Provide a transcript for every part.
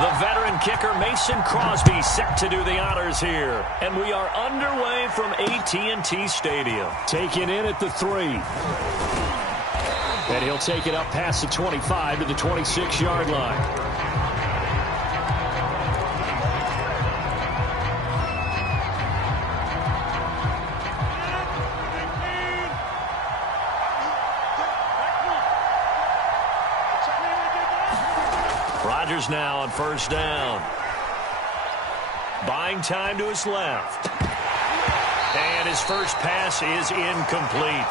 The veteran kicker Mason Crosby set to do the honors here. And we are underway from AT&T Stadium. Taken in at the 3. And he'll take it up past the 25 to the 26-yard line. Rodgers now on first down. Buying time to his left. And his first pass is incomplete.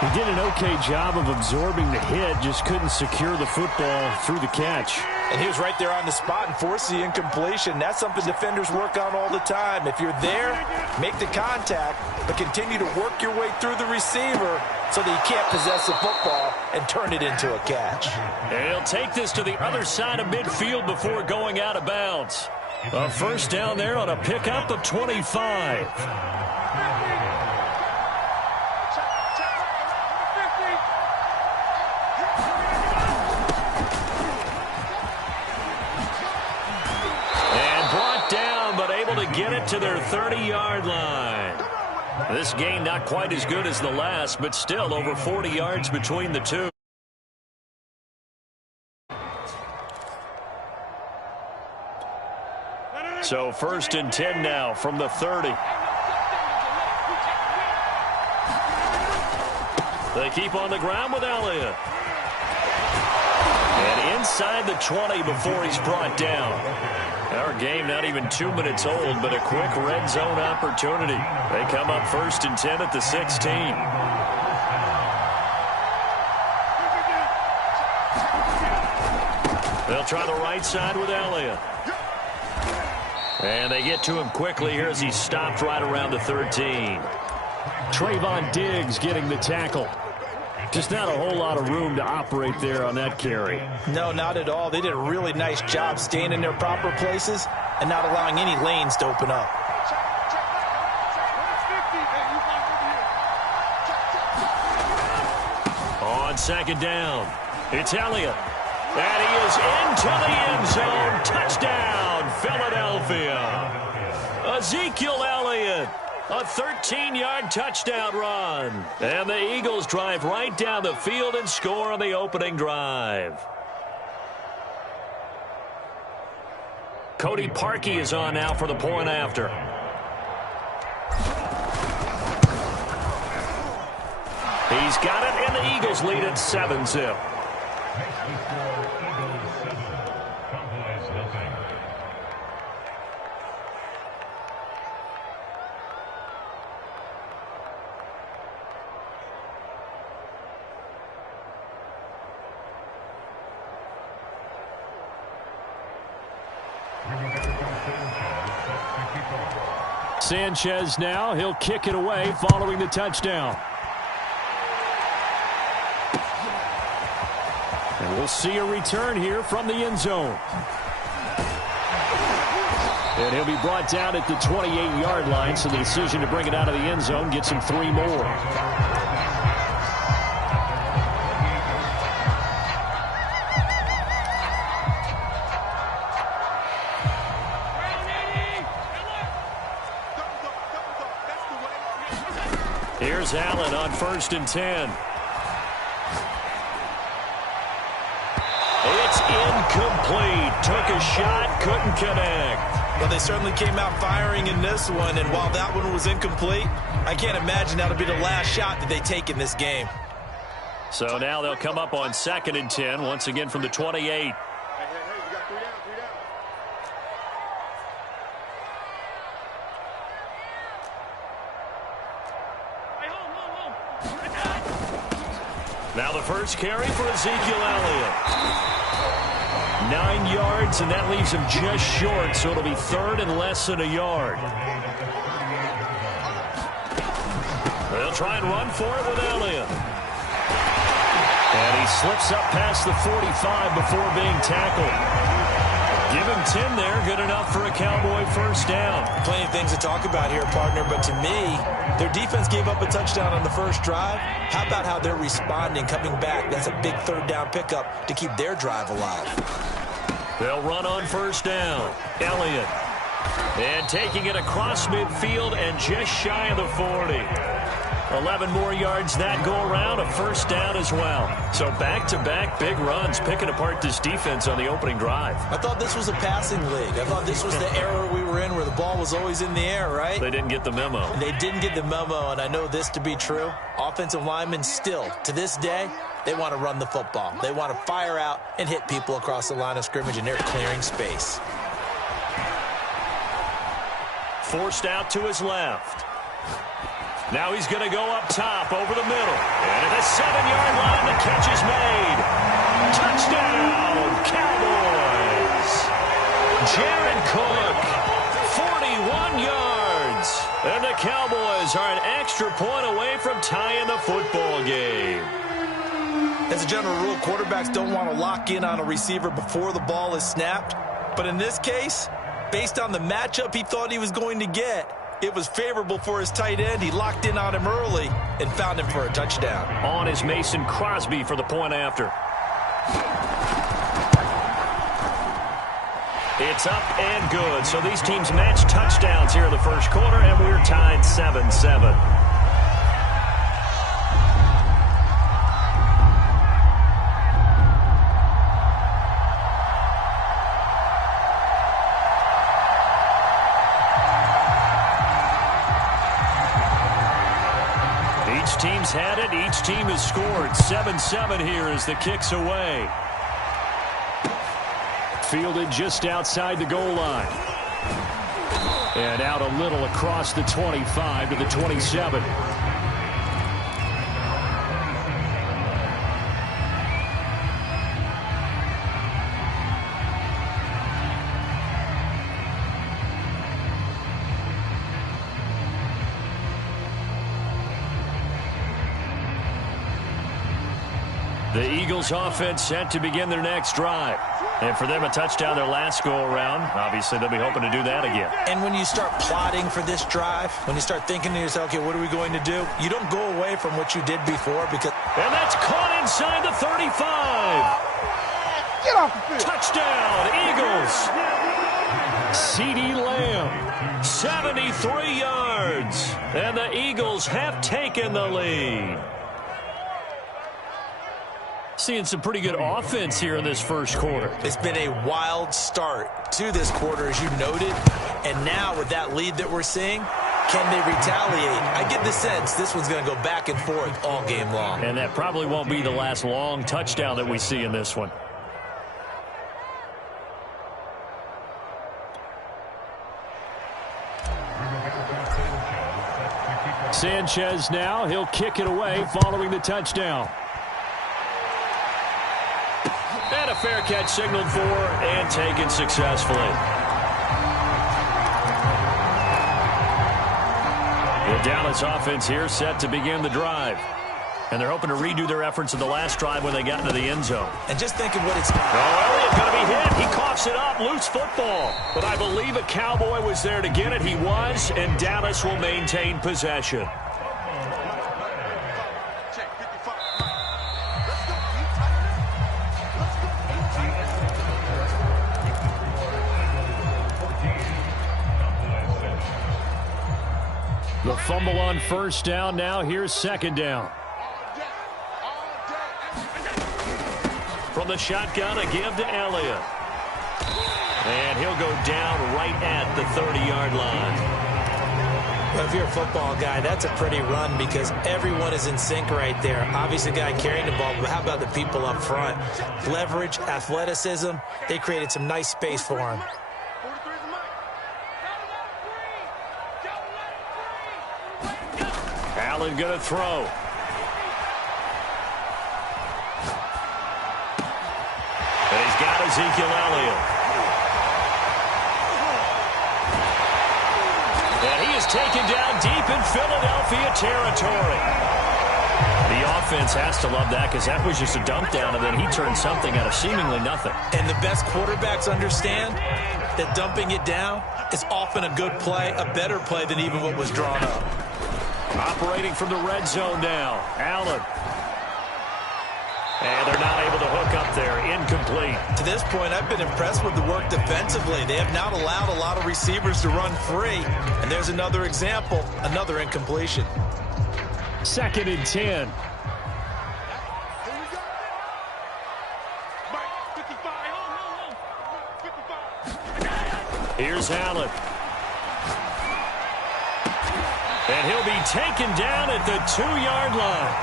He did an okay job of absorbing the hit, just couldn't secure the football through the catch. And he was right there on the spot and forced the incompletion. That's something defenders work on all the time. If you're there, make the contact, but continue to work your way through the receiver so that you can't possess the football and turn it into a catch. And he'll take this to the other side of midfield before going out of bounds. A first down there on a pickup of 25. Get it to their 30-yard line. This gain not quite as good as the last, but still over 40 yards between the two. So first and 10 now from the 30. They keep on the ground with Elliott. And inside the 20 before he's brought down. Our game not even 2 minutes old, but a quick red zone opportunity. They come up first and 10 at the 16. They'll try the right side with Elliott. And they get to him quickly here as he's stopped right around the 13. Trayvon Diggs getting the tackle. Just not a whole lot of room to operate there on that carry. No, not at all. They did a really nice job staying in their proper places and not allowing any lanes to open up. On second down, it's Elliott. And he is into the end zone. Touchdown, Philadelphia. Ezekiel Elliott. A 13-yard touchdown run. And the Eagles drive right down the field and score on the opening drive. Cody Parkey is on now for the point after. He's got it, and the Eagles lead at 7-zip. Sanchez now, he'll kick it away following the touchdown. And we'll see a return here from the end zone. And he'll be brought down at the 28-yard line, so the decision to bring it out of the end zone gets him 3 more. Here's Allen on first and 10. It's incomplete. Took a shot, couldn't connect. Well, they certainly came out firing in this one, and while that one was incomplete, I can't imagine that'll be the last shot that they take in this game. So now they'll come up on second and 10, once again from the 28. Now the first carry for Ezekiel Elliott. 9 yards, and that leaves him just short, so it'll be third and less than a yard. They'll try and run for it with Elliott. And he slips up past the 45 before being tackled. Give him 10 there, good enough for a Cowboy first down. Plenty of things to talk about here, partner, but to me, their defense gave up a touchdown on the first drive. How about how they're responding, coming back? That's a big third down pickup to keep their drive alive. They'll run on first down. Elliott. And taking it across midfield and just shy of the 40. 11 more yards that go around, a first down as well. So back-to-back big runs, picking apart this defense on the opening drive. I thought this was a passing league. I thought this was the era we were in where the ball was always in the air, right? They didn't get the memo. They didn't get the memo, and I know this to be true. Offensive linemen still, to this day, they want to run the football. They want to fire out and hit people across the line of scrimmage, and they're clearing space. Forced out to his left. Now he's going to go up top over the middle. And at the 7-yard line, the catch is made. Touchdown, Cowboys. Jared Cook, 41 yards. And the Cowboys are an extra point away from tying the football game. As a general rule, quarterbacks don't want to lock in on a receiver before the ball is snapped. But in this case, based on the matchup he thought he was going to get, it was favorable for his tight end. He locked in on him early and found him for a touchdown. On is Mason Crosby for the point after. It's up and good. So these teams match touchdowns here in the first quarter, and we're tied 7-7. Team's had it. Each team has scored. 7-7 here as the kick's away. Fielded just outside the goal line. And out a little across the 25 to the 27. The Eagles offense set to begin their next drive. And for them, a touchdown their last go-around. Obviously, they'll be hoping to do that again. And when you start plotting for this drive, when you start thinking to yourself, okay, what are we going to do? You don't go away from what you did before because... And that's caught inside the 35. Get off the field. Touchdown, Eagles. CeeDee Lamb, 73 yards. And the Eagles have taken the lead. Seeing some pretty good offense here in this first quarter. It's been a wild start to this quarter, as you noted. And now with that lead that we're seeing, can they retaliate? I get the sense this one's going to go back and forth all game long. And that probably won't be the last long touchdown that we see in this one. Sanchez now. He'll kick it away following the touchdown. And a fair catch signaled for and taken successfully. The Dallas offense here set to begin the drive. And they're hoping to redo their efforts in the last drive when they got into the end zone. And just think of what it's... Elliott going to be hit. He coughs it up. Loose football. But I believe a Cowboy was there to get it. He was, and Dallas will maintain possession. The fumble on first down. Now here's second down. From the shotgun, a give to Elliott. And he'll go down right at the 30-yard line. Well, if you're a football guy, that's a pretty run because everyone is in sync right there. Obviously, the guy carrying the ball, but how about the people up front? Leverage, athleticism, they created some nice space for him. Allen going to throw. And he's got Ezekiel Elliott. And he is taken down deep in Philadelphia territory. The offense has to love that because that was just a dump down, and then he turned something out of seemingly nothing. And the best quarterbacks understand that dumping it down is often a good play, a better play than even what was drawn up. Operating from the red zone now. Allen. And they're not able to hook up there, incomplete. To this point, I've been impressed with the work defensively. They have not allowed a lot of receivers to run free. And there's another example, another incompletion. 2nd and 10. Here's Allen. And he'll be taken down at the 2-yard line.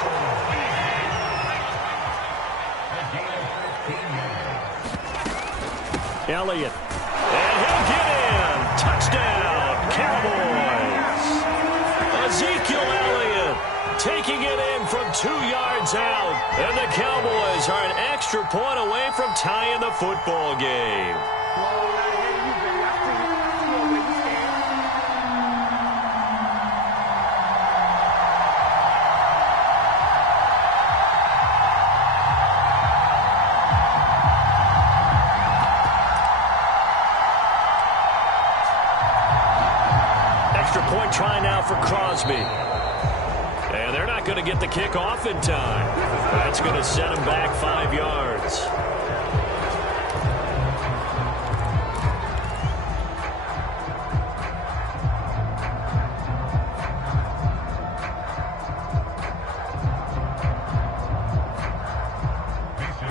Elliott. And he'll get in. Touchdown, Cowboys. Ezekiel Elliott taking it in from 2 yards out. And the Cowboys are an extra point away from tying the football game. Point try now for Crosby. And they're not going to get the kick off in time. That's going to set him back 5 yards.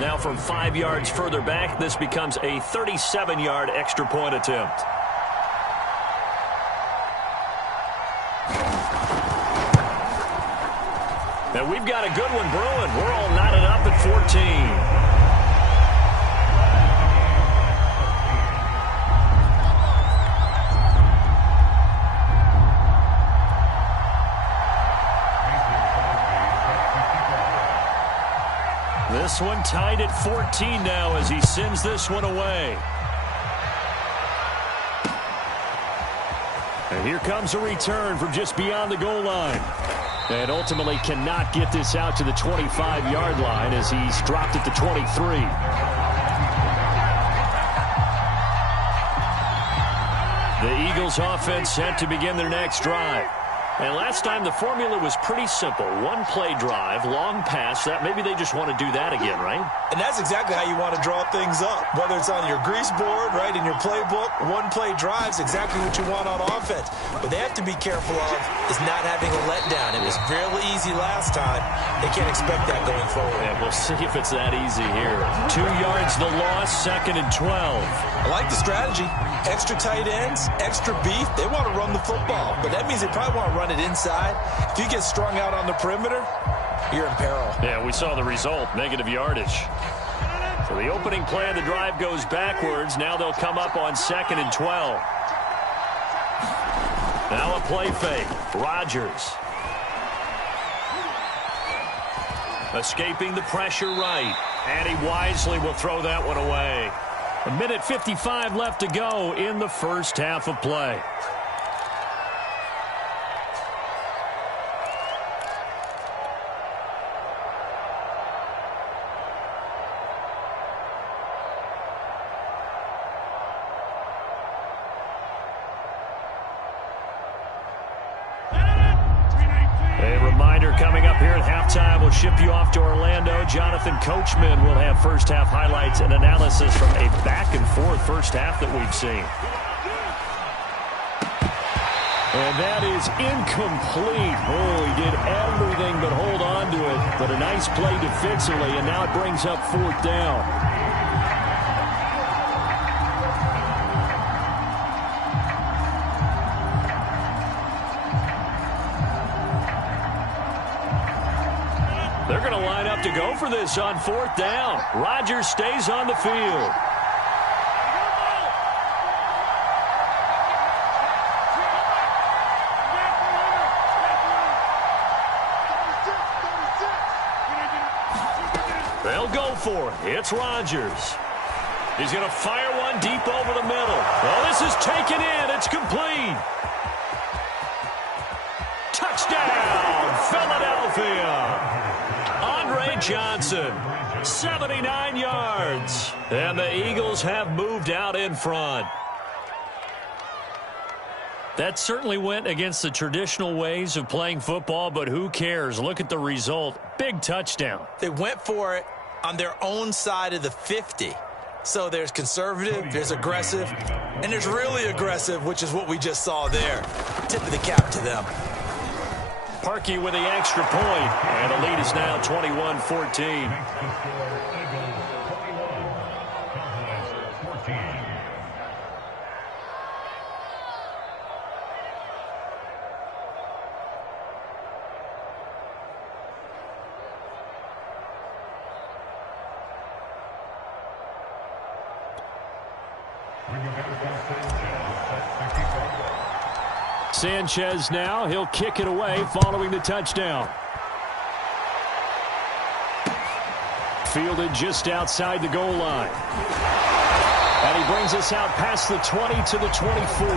Now from 5 yards further back, this becomes a 37-yard extra point attempt. And we've got a good one brewing. We're all knotted up at 14. This one tied at 14 now as he sends this one away. And here comes a return from just beyond the goal line. And ultimately cannot get this out to the 25-yard line as he's dropped it to 23. The Eagles offense set to begin their next drive. And last time the formula was pretty simple. One play drive, long pass. That maybe they just want to do that again, right? And that's exactly how you want to draw things up. Whether it's on your grease board, right, in your playbook, one play drive's exactly what you want on offense. What they have to be careful of is not having a letdown. It was real easy last time. They can't expect that going forward. And we'll see if it's that easy here. 2 yards the loss, 2nd and 12. I like the strategy. Extra tight ends, extra beef. They want to run the football, but that means they probably want to run it inside. If you get strung out on the perimeter, you're in peril. Yeah, we saw the result, negative yardage. So the opening play of the drive goes backwards. Now they'll come up on 2nd and 12. Now a play fake. Rodgers. Escaping the pressure right. And he wisely will throw that one away. 1:55 left to go in the first half of play. We'll ship you off to Orlando. Jonathan Coachman will have first half highlights and analysis from a back-and-forth first half that we've seen. And that is incomplete. Oh, he did everything but hold on to it. But a nice play defensively, and now it brings up 4th down. They're going to line up to go for this on 4th down. Rodgers stays on the field. They'll go for it. It's Rodgers. He's going to fire one deep over the middle. Oh, this is taken in. It's complete. Touchdown, Philadelphia. Johnson, 79 yards. And the Eagles have moved out in front. That certainly went against the traditional ways of playing football, but who cares? Look at the result. Big touchdown. They went for it on their own side of the 50. So there's conservative, there's aggressive, and there's really aggressive, which is what we just saw there. Tip of the cap to them. Parkey with the extra point, and the lead is now 21-14. Sanchez now, he'll kick it away following the touchdown. Fielded just outside the goal line. And he brings us out past the 20 to the 24.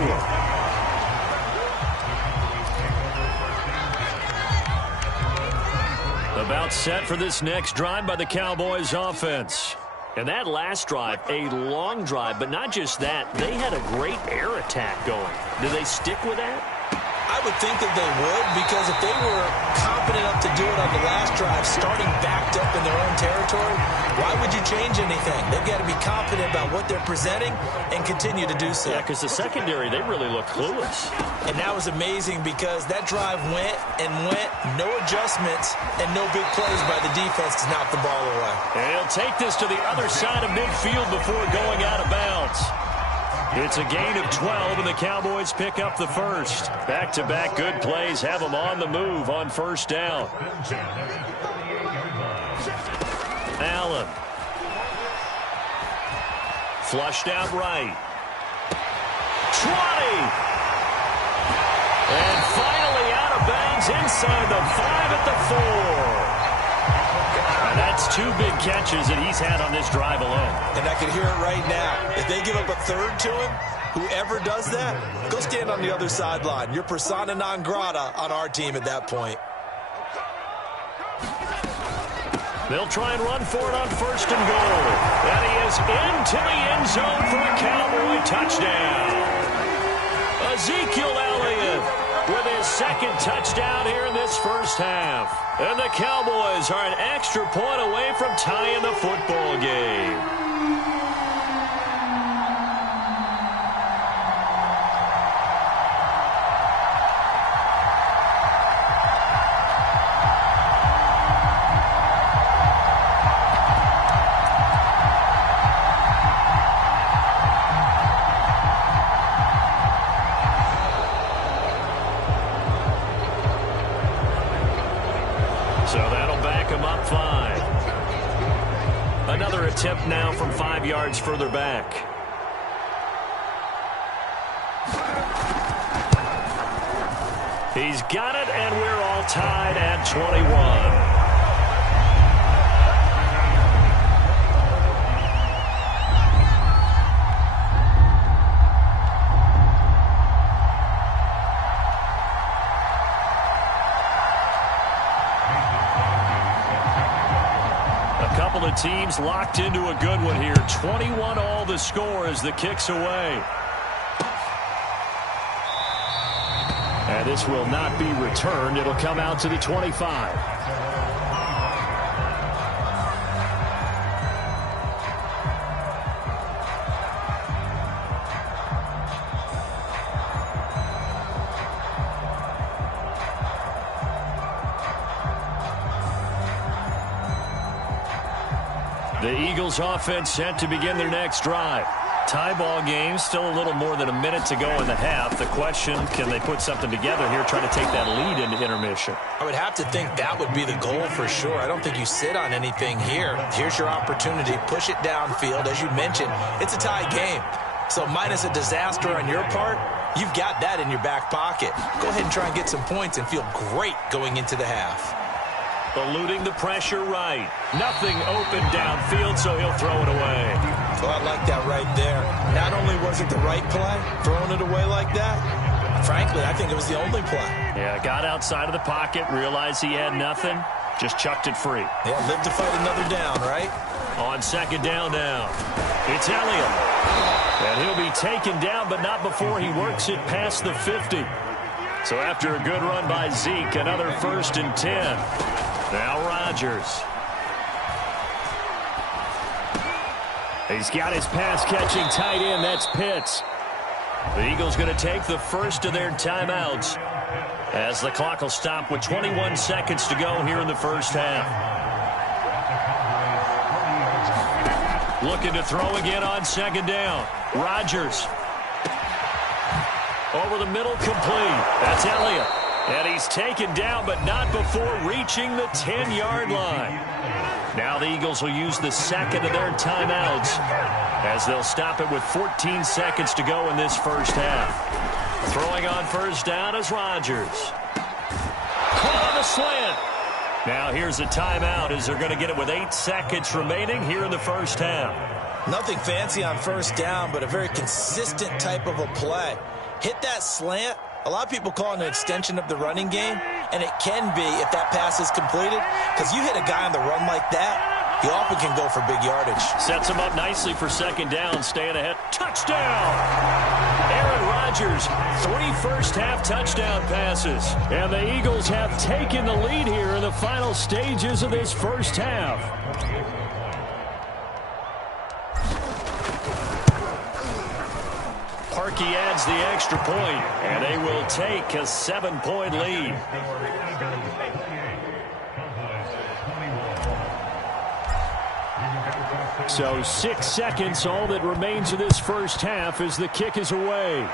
About set for this next drive by the Cowboys offense. And that last drive, a long drive, but not just that. They had a great air attack going. Do they stick with that? I would think that they would, because if they were confident enough to do it on the last drive, starting backed up in their own territory, why would you change anything? They've got to be confident about what they're presenting and continue to do so. Yeah, because the secondary, they really look clueless. And that was amazing because that drive went and went, no adjustments, and no big plays by the defense to knock the ball away. And he'll take this to the other side of midfield before going out of bounds. It's a gain of 12, and the Cowboys pick up the first. Back-to-back good plays have them on the move on first down. Allen. Flushed out right. 20. And finally out of bounds inside the 5 at the 4. And that's 2 big catches that he's had on this drive alone. And I can hear it right now. If they give up a third to him, whoever does that, go stand on the other sideline. You're persona non grata on our team at that point. They'll try and run for it on first and goal. And he is into the end zone for a Cowboy touchdown. Ezekiel Elliott with his second touchdown here in this first half. And the Cowboys are an extra point away from tying the football game. So that'll back him up 5. Another attempt now from 5 yards further back. He's got it, and we're all tied at 21. Teams locked into a good one here. 21 all the score as the kick's away. And this will not be returned. It'll come out to the 25. The Eagles offense set to begin their next drive. Tie ball game, still a little more than a minute to go in the half. The question, can they put something together here, try to take that lead into intermission? I would have to think that would be the goal for sure. I don't think you sit on anything here. Here's your opportunity. Push it downfield. As you mentioned, it's a tie game. So minus a disaster on your part, you've got that in your back pocket. Go ahead and try and get some points and feel great going into the half. Eluding the pressure right. Nothing open downfield, so he'll throw it away. Well, I like that right there. Not only was it the right play, throwing it away like that, frankly, I think it was the only play. Yeah, got outside of the pocket, realized he had nothing, just chucked it free. Yeah, live to fight another down, right? On second down now, it's Elliott. And he'll be taken down, but not before he works it past the 50. So after a good run by Zeke, another 1st and 10. Now Rodgers. He's got his pass-catching tight end. That's Pitts. The Eagles going to take the first of their timeouts as the clock will stop with 21 seconds to go here in the first half. Looking to throw again on second down. Rodgers. Over the middle, complete. That's Elliott. And he's taken down, but not before reaching the 10-yard line. Now the Eagles will use the second of their timeouts as they'll stop it with 14 seconds to go in this first half. Throwing on first down is Rodgers. Caught on the slant. Now here's a timeout as they're going to get it with 8 seconds remaining here in the first half. Nothing fancy on first down, but a very consistent type of a play. Hit that slant. A lot of people call it an extension of the running game, and it can be if that pass is completed, because you hit a guy on the run like that, he often can go for big yardage. Sets him up nicely for second down, staying ahead. Touchdown! Aaron Rodgers, 3 first-half touchdown passes. And the Eagles have taken the lead here in the final stages of this first half. Parkey adds the extra point, and they will take a 7-point lead. So 6 seconds, all that remains of this first half as the kick is away.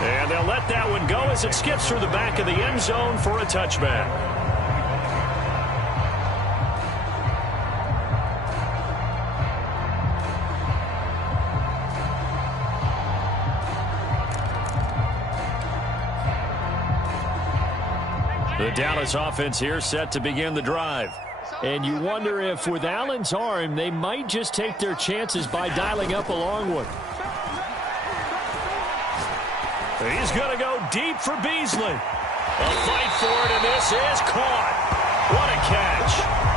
And they'll let that one go as it skips through the back of the end zone for a touchback. The Dallas offense here set to begin the drive. And you wonder if with Allen's arm, they might just take their chances by dialing up a long one. He's going to go deep for Beasley. A fight for it, and this is caught. What a catch.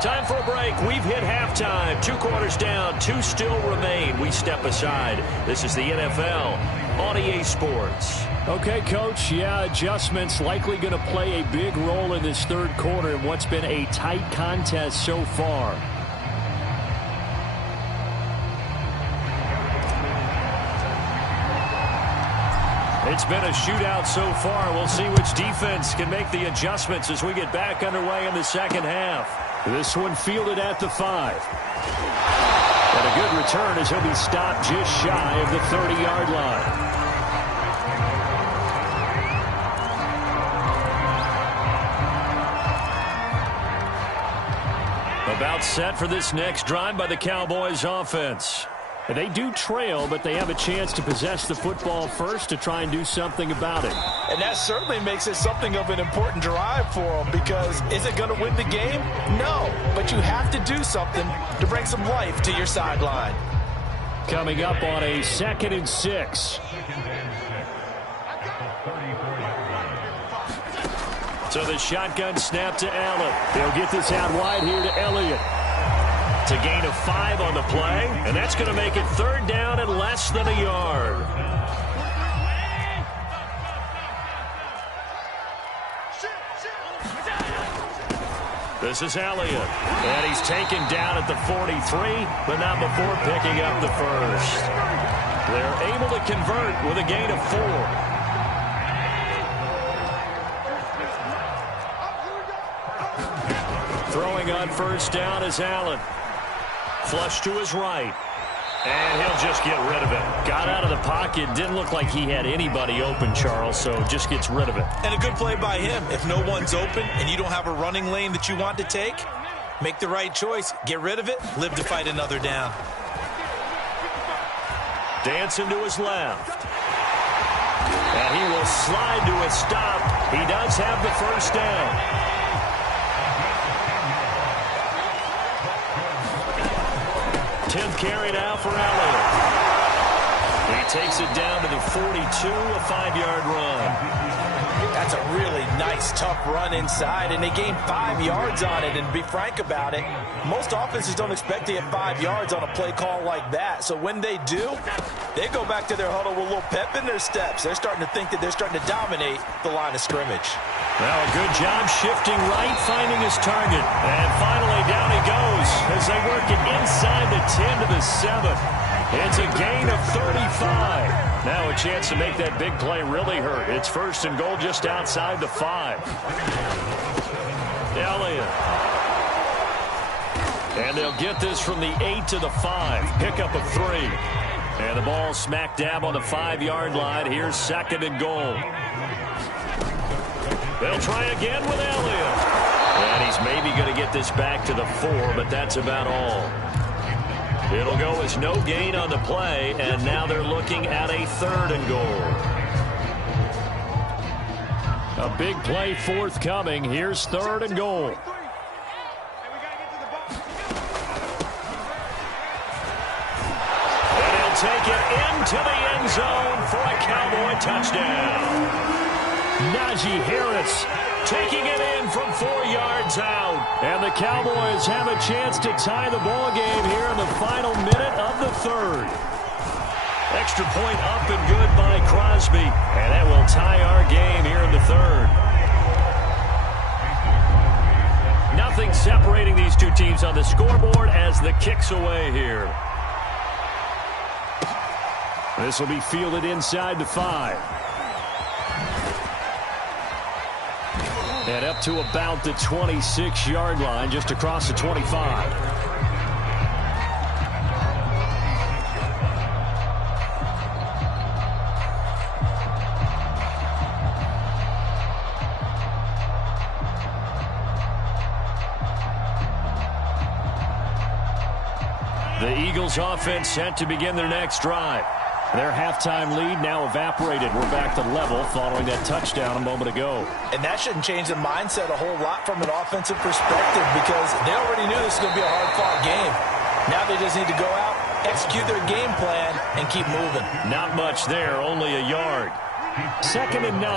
Time for a break. We've hit halftime. 2 quarters down. 2 still remain. We step aside. This is the NFL on EA Sports. Okay, Coach. Yeah, adjustments likely going to play a big role in this third quarter in what's been a tight contest so far. It's been a shootout so far. We'll see which defense can make the adjustments as we get back underway in the second half. This one fielded at the 5. And a good return as he'll be stopped just shy of the 30-yard line. About set for this next drive by the Cowboys offense. They do trail, but they have a chance to possess the football first to try and do something about it. And that certainly makes it something of an important drive for them, because is it going to win the game? No, but you have to do something to bring some life to your sideline. Coming up on a 2nd and 6. So the shotgun snap to Allen. They'll get this out wide here to Elliott. It's a gain of 5 on the play, and that's going to make it 3rd down and less than a yard. This is Elliott, and he's taken down at the 43, but not before picking up the first. They're able to convert with a gain of 4. Throwing on first down is Allen. Flush to his right. And he'll just get rid of it. Got out of the pocket. Didn't look like he had anybody open, Charles, so just gets rid of it. And a good play by him. If no one's open and you don't have a running lane that you want to take, make the right choice. Get rid of it. Live to fight another down. Dancing to his left. And he will slide to a stop. He does have the first down. 10th carry now for Elliott. He takes it down to the 42, a 5-yard run. That's a really nice, tough run inside, and they gained 5 yards on it. And to be frank about it, most offenses don't expect to get 5 yards on a play call like that. So when they do, they go back to their huddle with a little pep in their steps. They're starting to think that they're starting to dominate the line of scrimmage. Well, a good job shifting right, finding his target. And finally, down he goes as they work it inside the 10 to the 7. It's a gain of 35. Now a chance to make that big play really hurt. It's 1st and goal just outside the 5. Elliott. And they'll get this from the 8 to the 5. Pickup of 3. And the ball smack dab on the 5-yard line. Here's 2nd and goal. They'll try again with Elliott. And he's maybe going to get this back to the 4, but that's about all. It'll go as no gain on the play, and now they're looking at a 3rd and goal. A big play forthcoming. Here's 3rd and goal. And he'll take it into the end zone for a Cowboy touchdown. Najee Harris taking it in from 4 yards out. And the Cowboys have a chance to tie the ball game here in the final minute of the 3rd. Extra point up and good by Crosby. And that will tie our game here in the 3rd. Nothing separating these two teams on the scoreboard as the kick's away here. This will be fielded inside the 5. And up to about the 26-yard line, just across the 25. The Eagles offense set to begin their next drive. Their halftime lead now evaporated. We're back to level following that touchdown a moment ago. And that shouldn't change the mindset a whole lot from an offensive perspective because they already knew this was going to be a hard-fought game. Now they just need to go out, execute their game plan, and keep moving. Not much there, only a yard. 2nd and 9.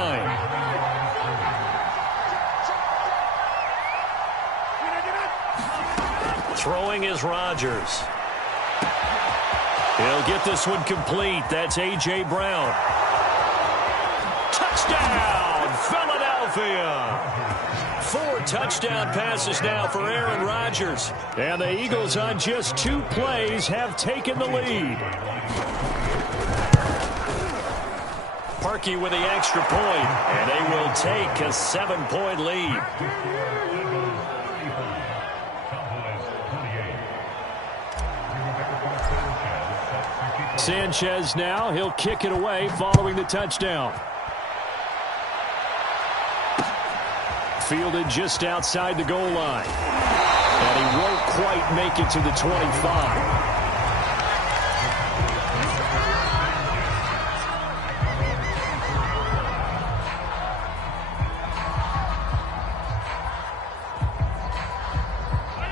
Throwing is Rodgers. He'll get this one complete. That's A.J. Brown. Touchdown, Philadelphia. 4 touchdown passes now for Aaron Rodgers. And the Eagles on just 2 plays have taken the lead. Parkey with the extra point, and they will take a 7-point lead. Sanchez now, he'll kick it away following the touchdown. Fielded just outside the goal line. And he won't quite make it to the 25.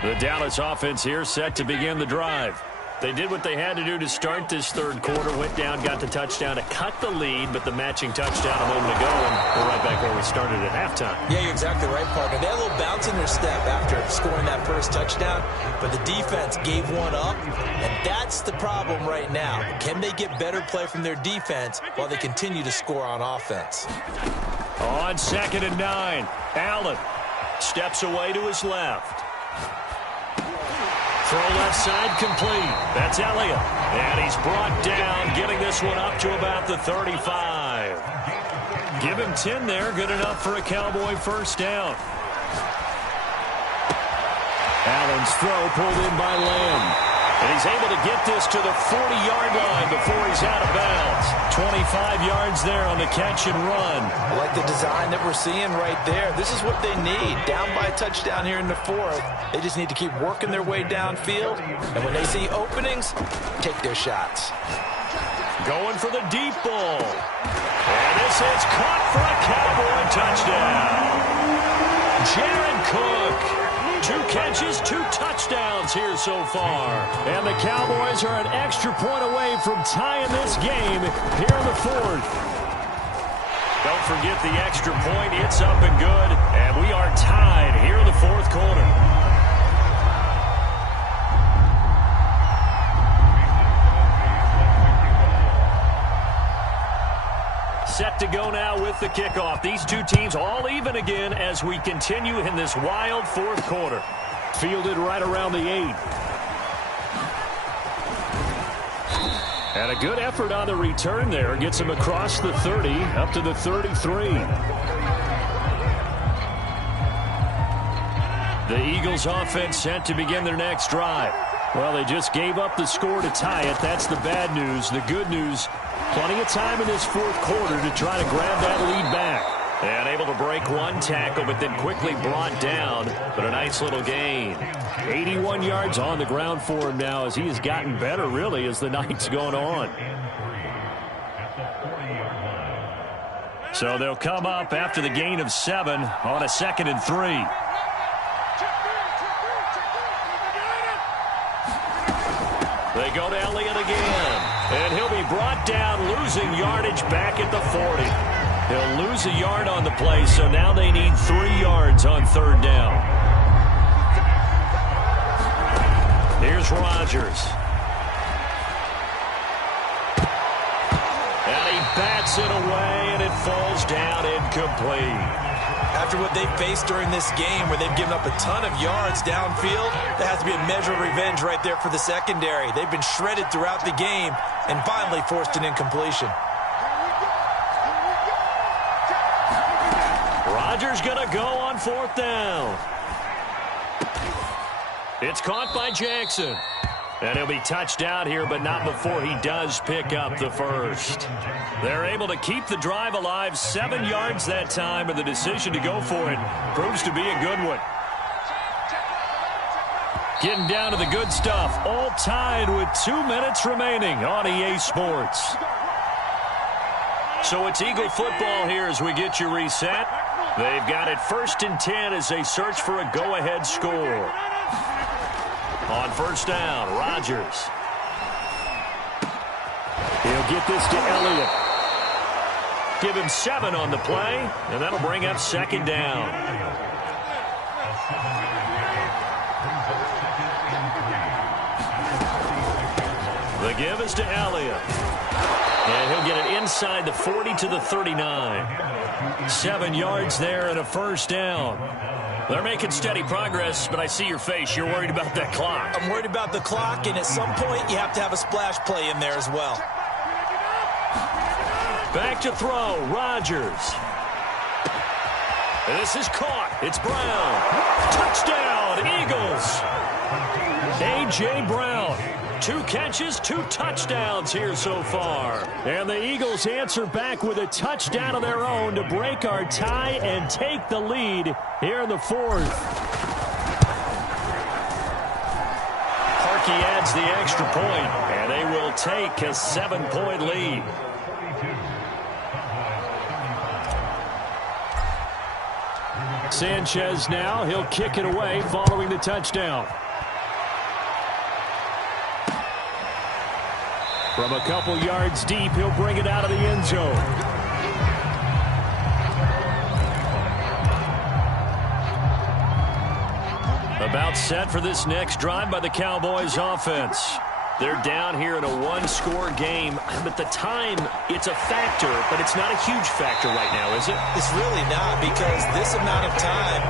The Dallas offense here set to begin the drive. They did what they had to do to start this 3rd quarter, went down, got the touchdown to cut the lead, but the matching touchdown a moment ago, and we're right back where we started at halftime. Yeah, you're exactly right, partner. They had a little bounce in their step after scoring that first touchdown, but the defense gave one up, and that's the problem right now. Can they get better play from their defense while they continue to score on offense? On 2nd and 9, Allen steps away to his left. Throw left side complete. That's Elliott. And he's brought down, getting this one up to about the 35. Give him 10 there. Good enough for a Cowboy first down. Allen's throw pulled in by Lamb. And he's able to get this to the 40-yard line before he's out of bounds. 25 yards there on the catch and run. I like the design that we're seeing right there. This is what they need. Down by a touchdown here in the 4th. They just need to keep working their way downfield. And when they see openings, take their shots. Going for the deep ball. And this is caught for a Cowboy touchdown. Jared Cook. 2 catches, 2 touchdowns here so far. And the Cowboys are an extra point away from tying this game here in the 4th. Don't forget the extra point. It's up and good. And we are tied here in the fourth quarter. Set to go now with the kickoff. These two teams all even again as we continue in this wild fourth quarter. Fielded right around the 8. And a good effort on the return there. Gets him across the 30 up to the 33. The Eagles offense set to begin their next drive. Well, they just gave up the score to tie it. That's the bad news. The good news, plenty of time in this fourth quarter to try to grab that lead back. And able to break one tackle, but then quickly brought down. But a nice little gain. 81 yards on the ground for him now as he has gotten better, really, as the night's going on. So they'll come up after the gain of 7 on a 2nd and 3. They go to Elliott again. And he'll be brought down, losing yardage back at the 40. He'll lose a yard on the play, so now they need 3 yards on 3rd down. Here's Rodgers. And he bats it away, and it falls down incomplete. After what they've faced during this game where they've given up a ton of yards downfield, there has to be a measure of revenge right there for the secondary. They've been shredded throughout the game and finally forced an incompletion. Rodgers going to go on 4th down. It's caught by Jackson. And he'll be touched out here, but not before he does pick up the first. They're able to keep the drive alive, 7 yards that time, and the decision to go for it proves to be a good one. Getting down to the good stuff, all tied with 2 minutes remaining on EA Sports. So it's Eagle football here as we get you reset. They've got it 1st and 10 as they search for a go-ahead score. On 1st down, Rodgers. He'll get this to Elliott. Give him 7 on the play, and that'll bring up 2nd down. The give is to Elliott. And he'll get it inside the 40 to the 39. 7 yards there and a 1st down. They're making steady progress, but I see your face. You're worried about that clock. I'm worried about the clock, and at some point you have to have a splash play in there as well. Back to throw, Rodgers. And this is caught. It's Brown. Touchdown, Eagles. A.J. Brown. 2 catches, 2 touchdowns here so far. And the Eagles answer back with a touchdown of their own to break our tie and take the lead here in the 4th. Harkey adds the extra point, and they will take a 7-point lead. Sanchez now, he'll kick it away following the touchdown. From a couple yards deep, he'll bring it out of the end zone. About set for this next drive by the Cowboys offense. They're down here in a 1-score game, but the time, it's a factor, but it's not a huge factor right now, is it? It's really not, because this amount of time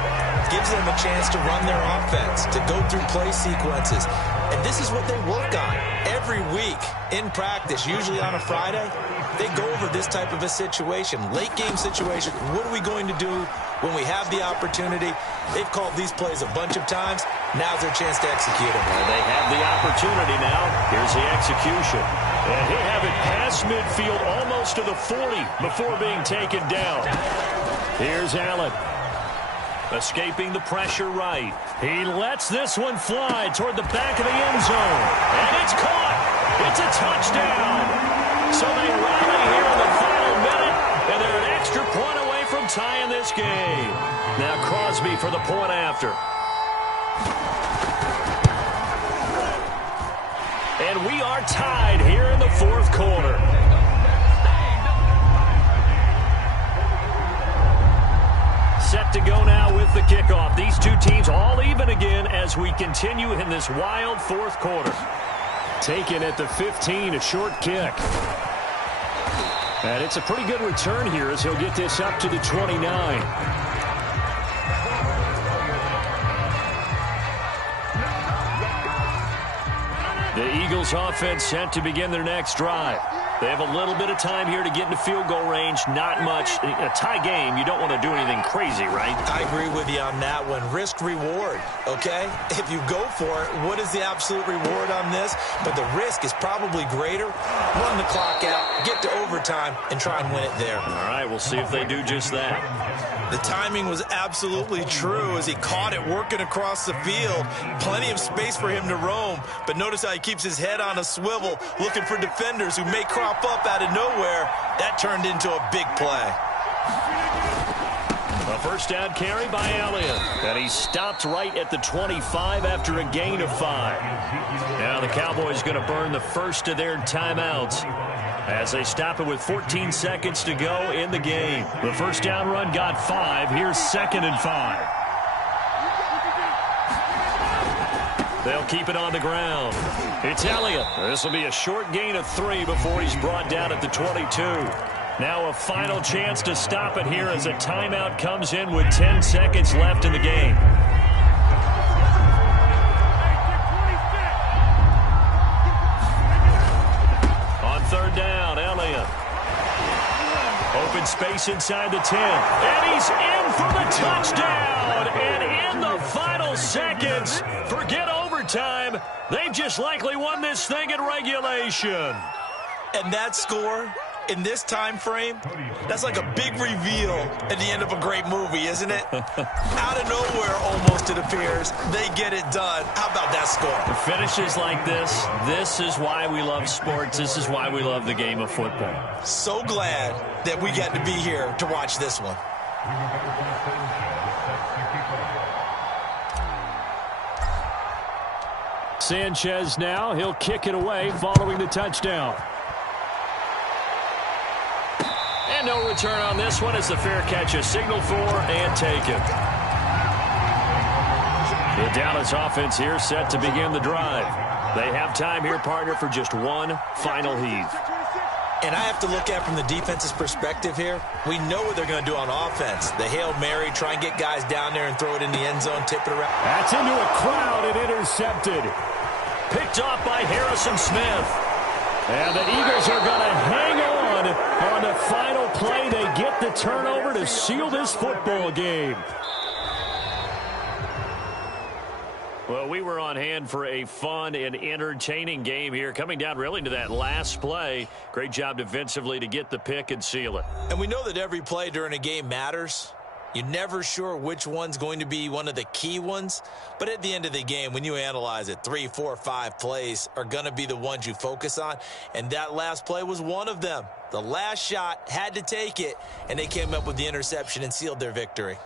gives them a chance to run their offense, to go through play sequences. And this is what they work on every week in practice, usually on a Friday. They go over this type of a situation, late game situation. What are we going to do when we have the opportunity? They've called these plays a bunch of times. Now's their chance to execute them. Well, they have the opportunity now. Here's the execution. And he'll have it past midfield almost to the 40 before being taken down. Here's Allen. Escaping the pressure right. He lets this one fly toward the back of the end zone. And it's caught. It's a touchdown. So they rally here in the final minute, and they're an extra point away from tying this game. Now Crosby for the point after. And we are tied here in the 4th quarter. as we continue in this wild fourth quarter. Taken at the 15, a short kick. And it's a pretty good return here as he'll get this up to the 29. The Eagles offense set to begin their next drive. They have a little bit of time here to get into field goal range. Not much. In a tie game, you don't want to do anything crazy, right? I agree with you on that one. Risk-reward, okay? If you go for it, what is the absolute reward on this? But the risk is probably greater. Run the clock out, get to overtime, and try and win it there. All right, we'll see if they do just that. The timing was absolutely true as he caught it working across the field. Plenty of space for him to roam, but notice how he keeps his head on a swivel, looking for defenders who may crop up out of nowhere. That turned into a big play. A first down carry by Elliott. And he stopped right at the 25 after a gain of 5. Now the Cowboys going to burn the first of their timeouts as they stop it with 14 seconds to go in the game. The first down run got 5. Here's 2nd and 5. They'll keep it on the ground. It's Elliott. This will be a short gain of 3 before he's brought down at the 22. Now a final chance to stop it here as a timeout comes in with 10 seconds left in the game. On third down, Elliott. Open space inside the 10. And he's in for the touchdown. And in the final seconds, forget overtime. They've just likely won this thing in regulation. And that score in this time frame, that's like a big reveal at the end of a great movie, isn't it? Out of nowhere, almost, it appears, they get it done. How about that score? The finishes like this is why we love sports. This is why we love the game of football. So glad that we got to be here to watch this one. Sanchez now. He'll kick it away following the touchdown. And no return on this one as the fair catch is signaled for and taken. The Dallas offense here set to begin the drive. They have time here, partner, for just one final heave. And I have to look at it from the defense's perspective here. We know what they're going to do on offense. The Hail Mary, try and get guys down there and throw it in the end zone, tip it around. That's into a crowd and intercepted. Picked off by Harrison Smith. And the Eagles are going to hang on the final play. They get the turnover to seal this football game. Well, we were on hand for a fun and entertaining game here. Coming down really to that last play. Great job defensively to get the pick and seal it. And we know that every play during a game matters. You're never sure which one's going to be one of the key ones. But at the end of the game, when you analyze it, 3, 4, 5 plays are going to be the ones you focus on. And that last play was one of them. The last shot had to take it, and they came up with the interception and sealed their victory.